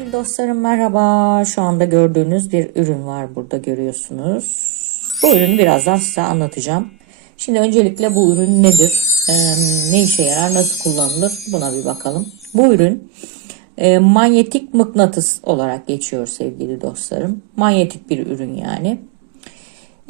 Değerli dostlarım merhaba. Şu anda gördüğünüz bir ürün var burada görüyorsunuz. Bu ürünü birazdan size anlatacağım. Şimdi öncelikle bu ürün nedir? Ee, ne işe yarar? Nasıl kullanılır? Buna bir bakalım. Bu ürün e, manyetik mıknatıs olarak geçiyor sevgili dostlarım. Manyetik bir ürün yani.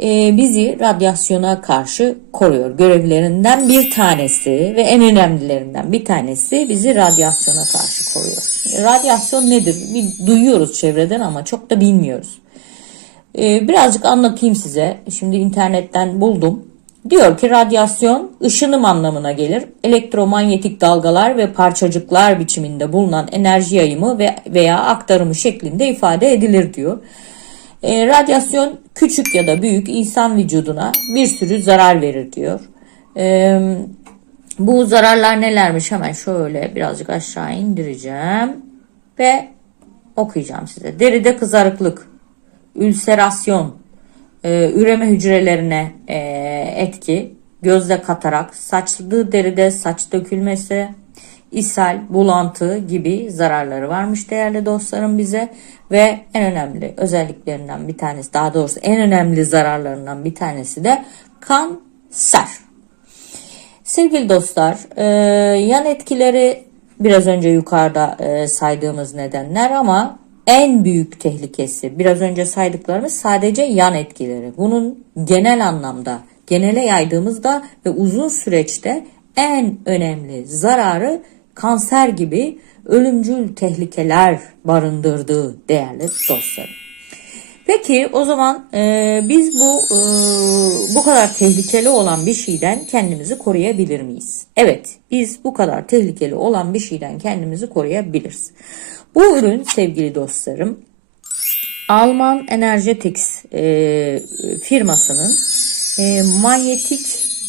Ee, bizi radyasyona karşı koruyor. Görevlerinden bir tanesi ve en önemlilerinden bir tanesi bizi radyasyona karşı koruyor. Radyasyon nedir? Bir duyuyoruz çevreden ama çok da bilmiyoruz. Ee, birazcık anlatayım size. Şimdi internetten buldum. Diyor ki radyasyon ışınım anlamına gelir. Elektromanyetik dalgalar ve parçacıklar biçiminde bulunan enerji yayımı ve veya aktarımı şeklinde ifade edilir diyor. E, radyasyon küçük ya da büyük insan vücuduna bir sürü zarar verir diyor. E, bu zararlar nelermiş hemen şöyle birazcık aşağı indireceğim ve okuyacağım size. Deride kızarıklık, ülserasyon, e, üreme hücrelerine e, etki, gözde katarak, saçlı deride saç dökülmesi, ishal, bulantı gibi zararları varmış değerli dostlarım bize ve en önemli özelliklerinden bir tanesi daha doğrusu en önemli zararlarından bir tanesi de kanser. Sevgili dostlar, e, yan etkileri biraz önce yukarıda e, saydığımız nedenler ama en büyük tehlikesi biraz önce saydıklarımız sadece yan etkileri. Bunun genel anlamda, genele yaydığımızda ve uzun süreçte en önemli zararı kanser gibi ölümcül tehlikeler barındırdığı değerli dostlarım. Peki o zaman e, biz bu e, bu kadar tehlikeli olan bir şeyden kendimizi koruyabilir miyiz? Evet, biz bu kadar tehlikeli olan bir şeyden kendimizi koruyabiliriz. Bu ürün sevgili dostlarım Alman Energetics e, firmasının e, manyetik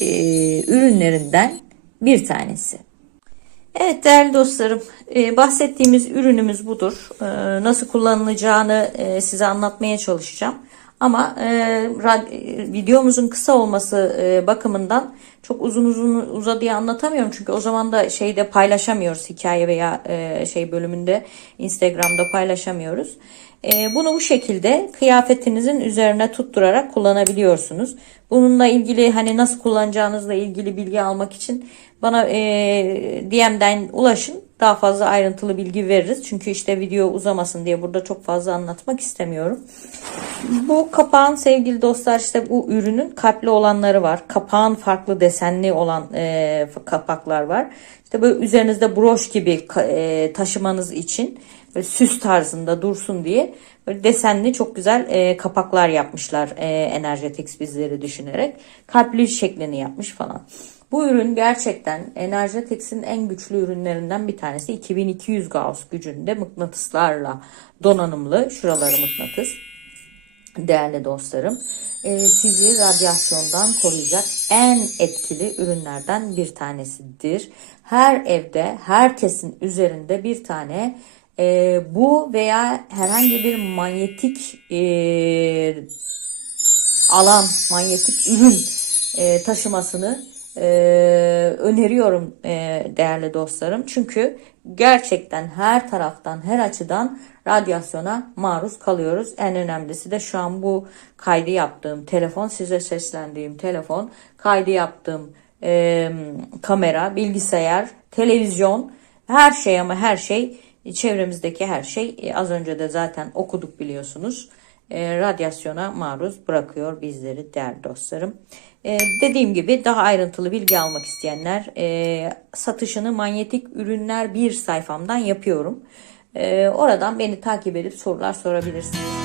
e, ürünlerinden bir tanesi. Evet değerli dostlarım e, bahsettiğimiz ürünümüz budur. E, nasıl kullanılacağını e, size anlatmaya çalışacağım. Ama videomuzun kısa olması bakımından çok uzun uzun uzadıya anlatamıyorum. Çünkü o zaman da şeyde paylaşamıyoruz hikaye veya şey bölümünde Instagram'da paylaşamıyoruz. Bunu bu şekilde kıyafetinizin üzerine tutturarak kullanabiliyorsunuz. Bununla ilgili hani nasıl kullanacağınızla ilgili bilgi almak için bana e, DM'den ulaşın. Daha fazla ayrıntılı bilgi veririz. Çünkü işte video uzamasın diye burada çok fazla anlatmak istemiyorum. Bu kapağın sevgili dostlar işte bu ürünün kalpli olanları var. Kapağın farklı desenli olan e, kapaklar var. İşte böyle üzerinizde broş gibi e, taşımanız için böyle süs tarzında dursun diye böyle desenli çok güzel e, kapaklar yapmışlar e, Energetix bizleri düşünerek. Kalpli şeklini yapmış falan. Bu ürün gerçekten Energetix'in en güçlü ürünlerinden bir tanesi. 2200 Gauss gücünde mıknatıslarla donanımlı. Şuraları mıknatıs. Değerli dostlarım, e, sizi radyasyondan koruyacak en etkili ürünlerden bir tanesidir. Her evde, herkesin üzerinde bir tane e, bu veya herhangi bir manyetik e, alan, manyetik ürün e, taşımasını e, öneriyorum e, değerli dostlarım. Çünkü gerçekten her taraftan, her açıdan radyasyona maruz kalıyoruz. En önemlisi de şu an bu kaydı yaptığım telefon, size seslendiğim telefon, kaydı yaptığım e, kamera, bilgisayar, televizyon, her şey ama her şey çevremizdeki her şey e, az önce de zaten okuduk biliyorsunuz. E, radyasyona maruz bırakıyor bizleri değerli dostlarım. E, dediğim gibi daha ayrıntılı bilgi almak isteyenler e, satışını manyetik ürünler bir sayfamdan yapıyorum. E, oradan beni takip edip sorular sorabilirsiniz.